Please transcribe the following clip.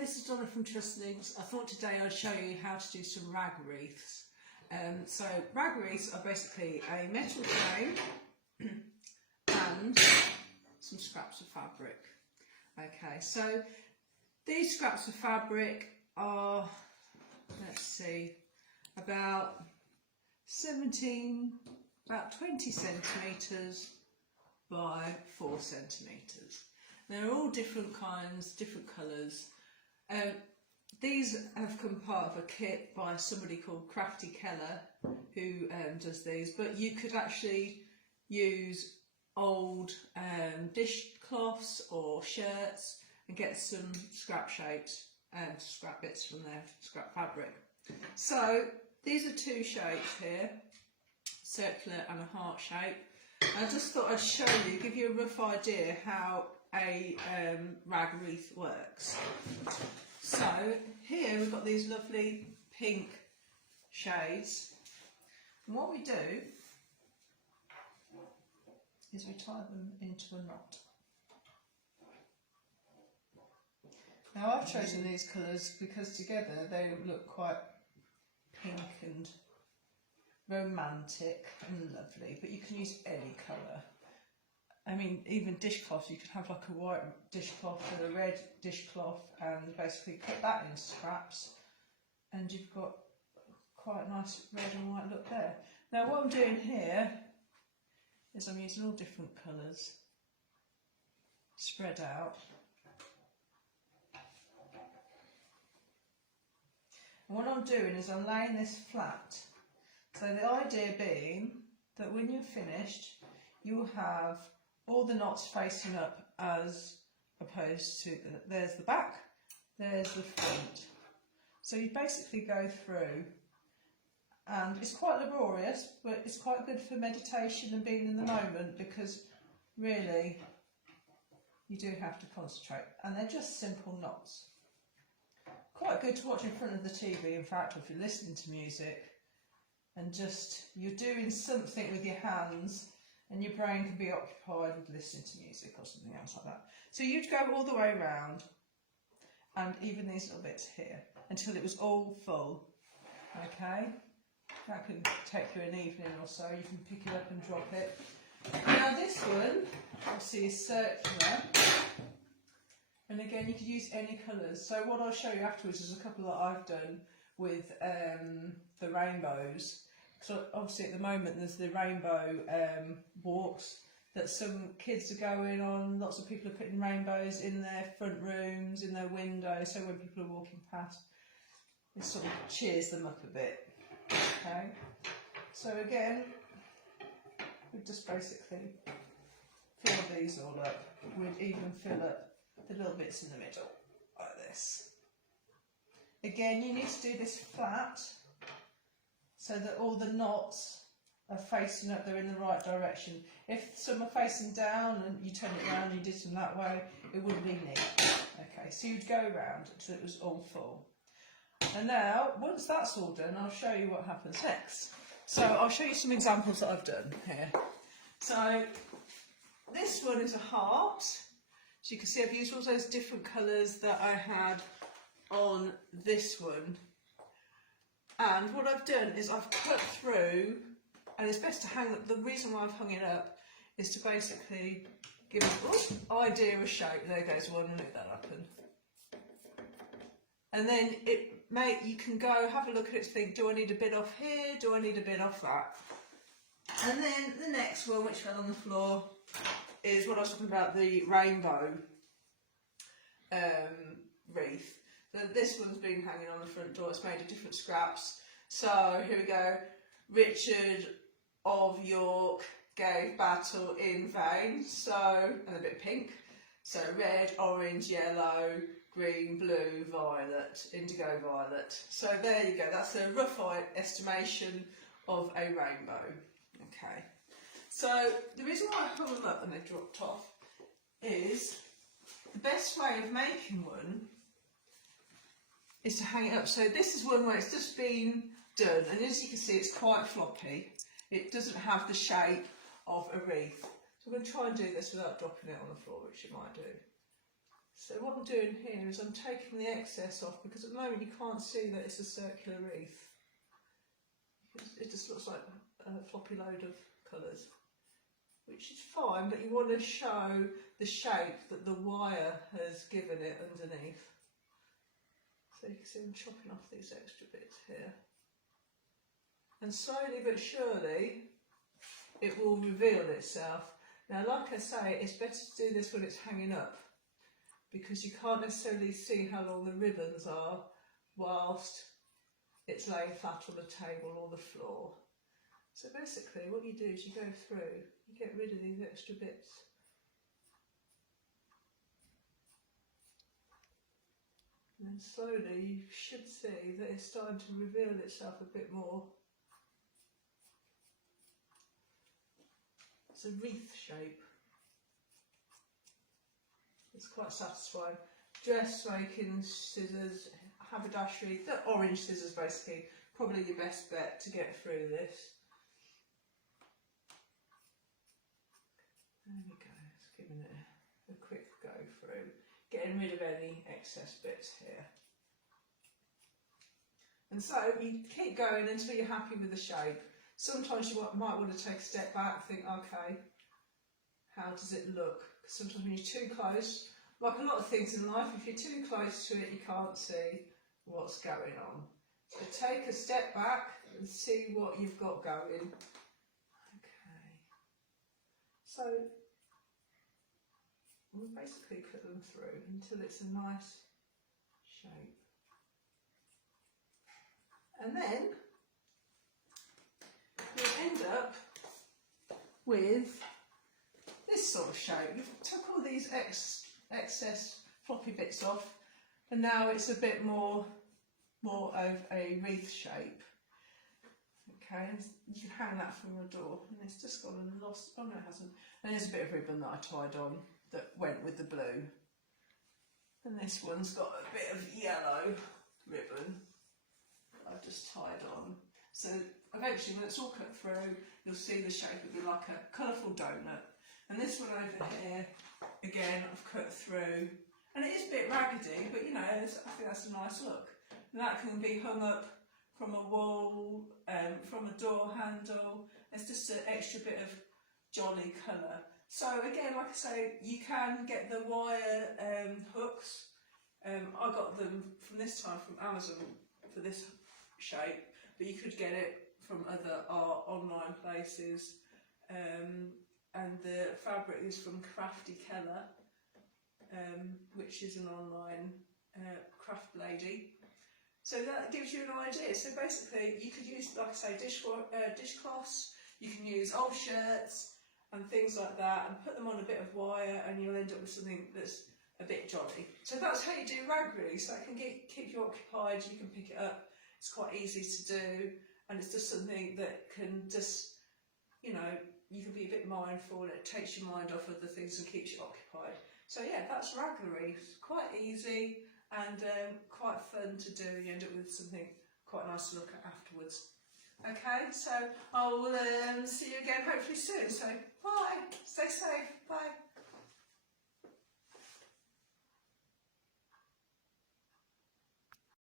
this is Donna from Trustlings. I thought today I'd show you how to do some rag wreaths. So rag wreaths are basically a metal frame and some scraps of fabric. Okay, so these scraps of fabric are, let's see, about 20 centimetres by 4 centimetres. They're all different kinds, different colours. These have come part of a kit by somebody called Crafty Keller, who does these, but you could actually use old dishcloths or shirts and get some scrap shapes and scrap bits from their scrap fabric. So these are two shapes here, circular and a heart shape. I just thought I'd show you, give you a rough idea how a rag wreath works. So here we've got these lovely pink shades, and what we do is we tie them into a knot. Now I've chosen these colours because together they look quite pink and romantic and lovely, but you can use any colour. I mean, even dishcloths, you could have like a white dishcloth and a red dishcloth and basically cut that into scraps, and you've got quite a nice red and white look there. Now what I'm doing here is I'm using all different colours spread out. And what I'm doing is I'm laying this flat. So the idea being that when you're finished, you'll have all the knots facing up as opposed to, there's the back, there's the front. So you basically go through, and it's quite laborious, but it's quite good for meditation and being in the moment, because really you do have to concentrate, and they're just simple knots. Quite good to watch in front of the TV, in fact, if you're listening to music and just you're doing something with your hands and your brain can be occupied with listening to music or something else like that. So you'd go all the way around, and even these little bits here, until it was all full. Okay, that can take you an evening or so. You can pick it up and drop it. Now this one obviously is circular, and again you could use any colours. So what I'll show you afterwards is a couple that I've done with the rainbows. So obviously at the moment there's the rainbow walks that some kids are going on. Lots of people are putting rainbows in their front rooms, in their windows, so when people are walking past, it sort of cheers them up a bit. Okay, so again, we just basically fill these all up. We'd even fill up the little bits in the middle, like this. Again, you need to do this flat, so that all the knots are facing up, they're in the right direction. If some are facing down and you turn it around, you did them that way, it wouldn't be neat. Okay, so you'd go around until it was all full. And now, once that's all done, I'll show you what happens next. So I'll show you some examples that I've done here. So this one is a heart. So you can see I've used all those different colours that I had on this one. And what I've done is I've cut through, and it's best to hang up. The reason why I've hung it up is to basically give an idea of shape. There goes one, look that happen. And then you can go have a look at it, think, do I need a bit off here? Do I need a bit off that? And then the next one, which fell on the floor, is what I was talking about, the rainbow wreath. So this one's been hanging on the front door. It's made of different scraps. So here we go. Richard of York gave battle in vain. So, and a bit pink. So red, orange, yellow, green, blue, violet, indigo violet. So there you go. That's a rough estimation of a rainbow. Okay. So the reason why I hung them up and they dropped off is the best way of making one is to hang it up. So this is one where it's just been done, and as you can see it's quite floppy. It doesn't have the shape of a wreath. So I'm going to try and do this without dropping it on the floor, which it might do. So what I'm doing here is I'm taking the excess off, because at the moment you can't see that it's a circular wreath. It just looks like a floppy load of colours, which is fine, but you want to show the shape that the wire has given it underneath. So you can see I'm chopping off these extra bits here. And slowly but surely it will reveal itself. Now, like I say, it's better to do this when it's hanging up, because you can't necessarily see how long the ribbons are whilst it's laying flat on the table or the floor. So basically what you do is you go through, you get rid of these extra bits. And then slowly you should see that it's starting to reveal itself a bit more. It's a wreath shape. It's quite satisfying. Dressmaking scissors, haberdashery, the orange scissors basically, probably your best bet to get through this. There we go, it's giving it a quick go through, getting rid of any excess bits here. And so you keep going until you're happy with the shape. Sometimes you might want to take a step back, think, okay, how does it look? Because sometimes when you're too close, like a lot of things in life, if you're too close to it, you can't see what's going on. So take a step back and see what you've got going. Okay. So we'll basically put them through until it's a nice shape. And then you'll end up with this sort of shape. You've took all these excess floppy bits off, and now it's a bit more of a wreath shape. Okay, and you can hang that from the door, and it's just got a lost. Oh no, it hasn't. And there's a bit of ribbon that I tied on that went with the blue, and this one's got a bit of yellow ribbon that I've just tied on. So eventually, when it's all cut through, you'll see the shape will be like a colourful donut. And this one over here, again, I've cut through, and it is a bit raggedy, but you know, I think that's a nice look. And that can be hung up from a wall, from a door handle. It's just an extra bit of jolly colour. So again, like I say, you can get the wire hooks. I got them from this time from Amazon for this shape, but you could get it from other online places. And the fabric is from Crafty Keller, which is an online craft lady. So that gives you an idea. So basically you could use, like I say, dishcloths, you can use old shirts and things like that, and put them on a bit of wire, and you'll end up with something that's a bit jolly. So that's how you do rag really. So it can keep you occupied, you can pick it up, it's quite easy to do, and it's just something that can just, you know, you can be a bit mindful, it takes your mind off other things and keeps you occupied. So yeah, that's raggery. It's quite easy and quite fun to do. You end up with something quite nice to look at afterwards. Okay, so I will see you again hopefully soon. So bye, stay safe, bye.